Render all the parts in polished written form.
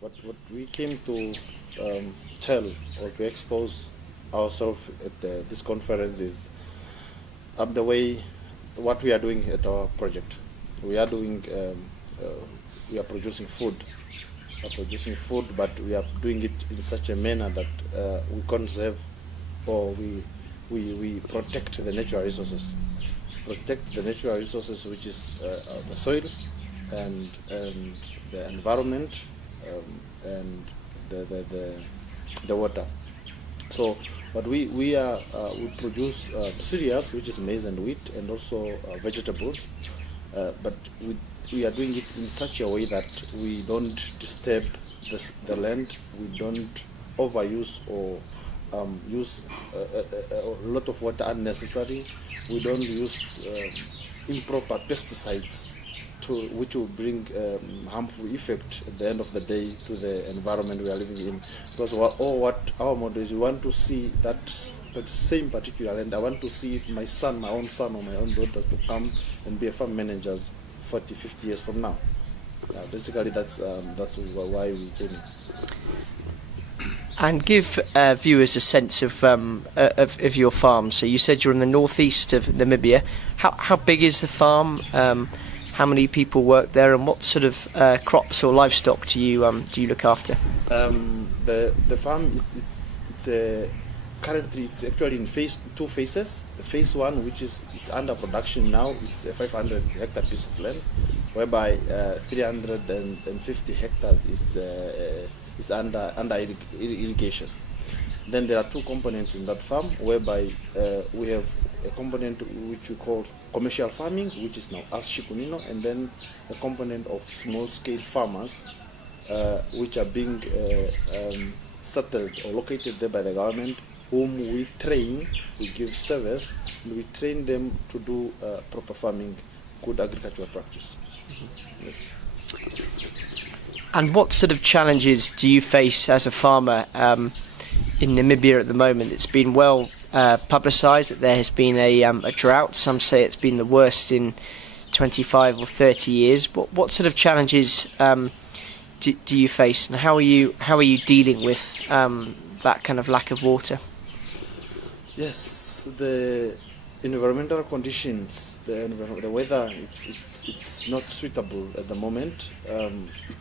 what we came to tell or to expose ourselves at this conference is the way what we are doing at our project. We are doing we are producing food. We are producing food, but we are doing it in such a manner that we conserve or we protect the natural resources. Protect the natural resources, which is the soil and the environment and the water. So, but we produce cereals, which is maize and wheat, and also vegetables. But we are doing it in such a way that we don't disturb the land. We don't overuse or use a lot of water unnecessary. We don't use improper pesticides, which will bring harmful effect at the end of the day to the environment we are living in. Because what our model is, we want to see that same particular land. I want to see my own son or my own daughters to come and be a farm managers 40, 50 years from now. Basically, that's why we came in. And give viewers a sense of your farm. So you said you're in the northeast of Namibia. How big is the farm? How many people work there, and what sort of crops or livestock do you look after? The farm is currently it's actually in two phases. The phase one, which is it's under production now, it's a 500 hectare piece of land, whereby 350 hectares is under irrigation. Then there are two components in that farm, whereby we have a component which we call commercial farming, which is now as Shikuninho, and then a component of small-scale farmers, which are being settled or located there by the government, whom we train, we give service, and we train them to do proper farming, good agricultural practice. Mm-hmm. Yes. And what sort of challenges do you face as a farmer in Namibia at the moment? It's been well publicised that there has been a drought. Some say it's been the worst in 25 or 30 years. What sort of challenges do you face, and how are you dealing with that kind of lack of water? Yes, the environmental conditions, the weather, it's not suitable at the moment.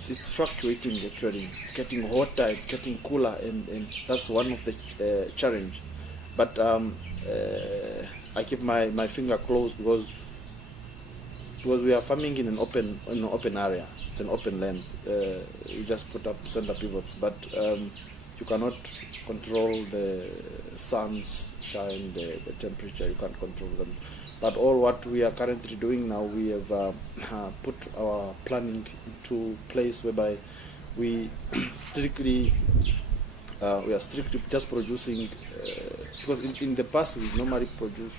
It's fluctuating actually. It's getting hotter, it's getting cooler, and that's one of the challenge. But I keep my finger closed because we are farming in an open area. It's an open land. You just put up center pivots, but you cannot control the sun's shine, the temperature. You can't control them. But all what we are currently doing now, we have put our planning into place whereby we are strictly just producing, because in the past we normally produce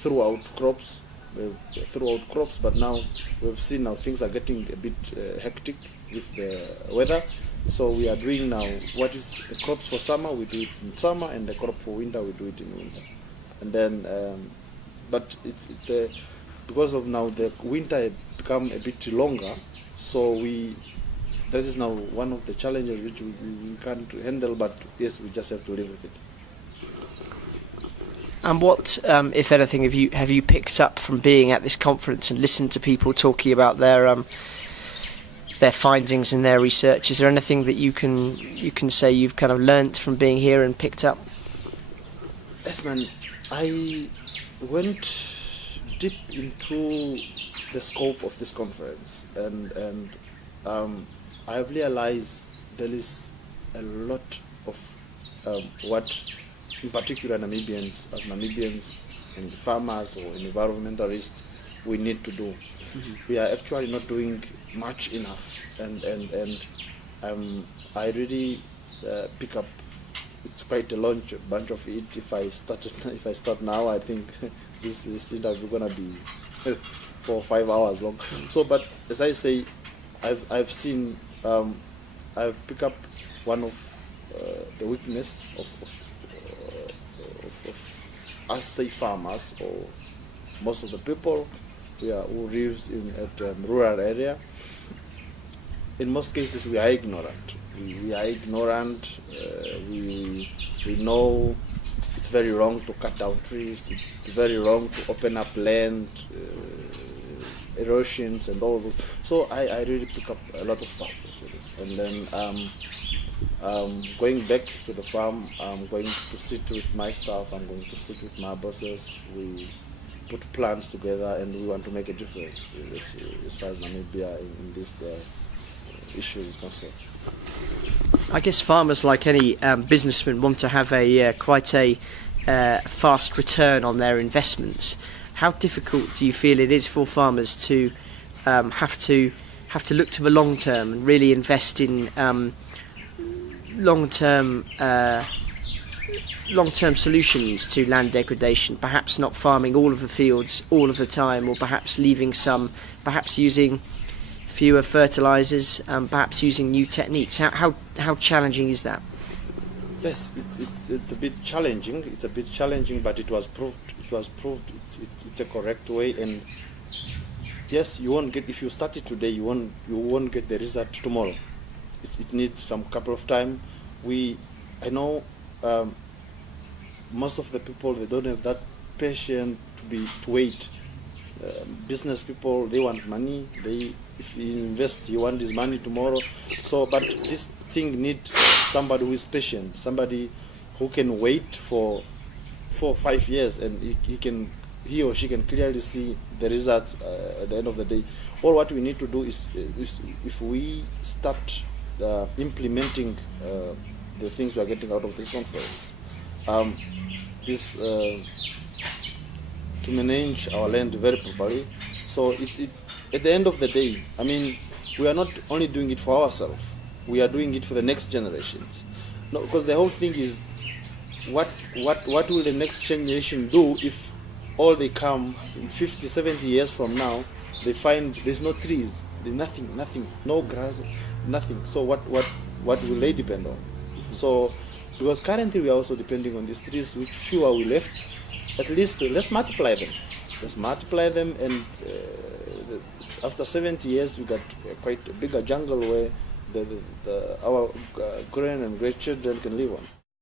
throughout crops, but now we've seen now things are getting a bit hectic with the weather. So we are doing now what is the crops for summer, we do it in summer, and the crop for winter, we do it in winter. And then, but it's because of now the winter had become a bit longer, so that is now one of the challenges which we can't handle, but yes, we just have to live with it. And what, if anything, have you picked up from being at this conference and listened to people talking about their findings and their research? Is there anything that you can say you've kind of learnt from being here and picked up? Yes, man. I went deep into the scope of this conference, and I have realized there is a lot of what, in particular, as Namibians and farmers or environmentalists, we need to do. Mm-hmm. We are actually not doing much enough, and I really pick up. It's quite a bunch of it. If I start now, I think this interview gonna be 4 or 5 hours long. So, but as I say, I've seen, I've picked up one of the weakness of us, say, farmers, or most of the people who lives in rural area. in most cases we are ignorant. We are ignorant. We know it's very wrong to cut down trees. It's very wrong to open up land, erosions and all those. So I really pick up a lot of stuff actually. And then going back to the farm, I'm going to sit with my staff. I'm going to sit with my bosses. We put plans together, and we want to make a difference as far as Namibia in this issue is concerned. I guess farmers, like any businessman, want to have quite a fast return on their investments. How difficult do you feel it is for farmers to have to look to the long term and really invest in long-term solutions to land degradation, perhaps not farming all of the fields all of the time, or perhaps leaving some, perhaps using fewer fertilizers, perhaps using new techniques? How challenging is that? Yes, it's a bit challenging. It's a bit challenging, but it was proved. It's a correct way. And yes, you won't get, if you start it today, you won't get the result tomorrow. It needs some couple of time. I know most of the people, they don't have that patience to wait. Business people, they want money. If you invest, you want this money tomorrow. So, but this thing needs somebody who is patient, somebody who can wait for 4 or 5 years, and he or she can clearly see the results at the end of the day. All what we need to do is if we start implementing the things we are getting out of this conference, to manage our land very properly. So at the end of the day, I mean, we are not only doing it for ourselves, we are doing it for the next generations. No, because the whole thing is, what will the next generation do if all they come in 50, 70 years from now, they find there's no trees, there's nothing, no grass, nothing. So what will they depend on? So, because currently we are also depending on these trees, which few are we left. At least let's multiply them. And after 70 years, we got quite a bigger jungle where our grand and great children can live on.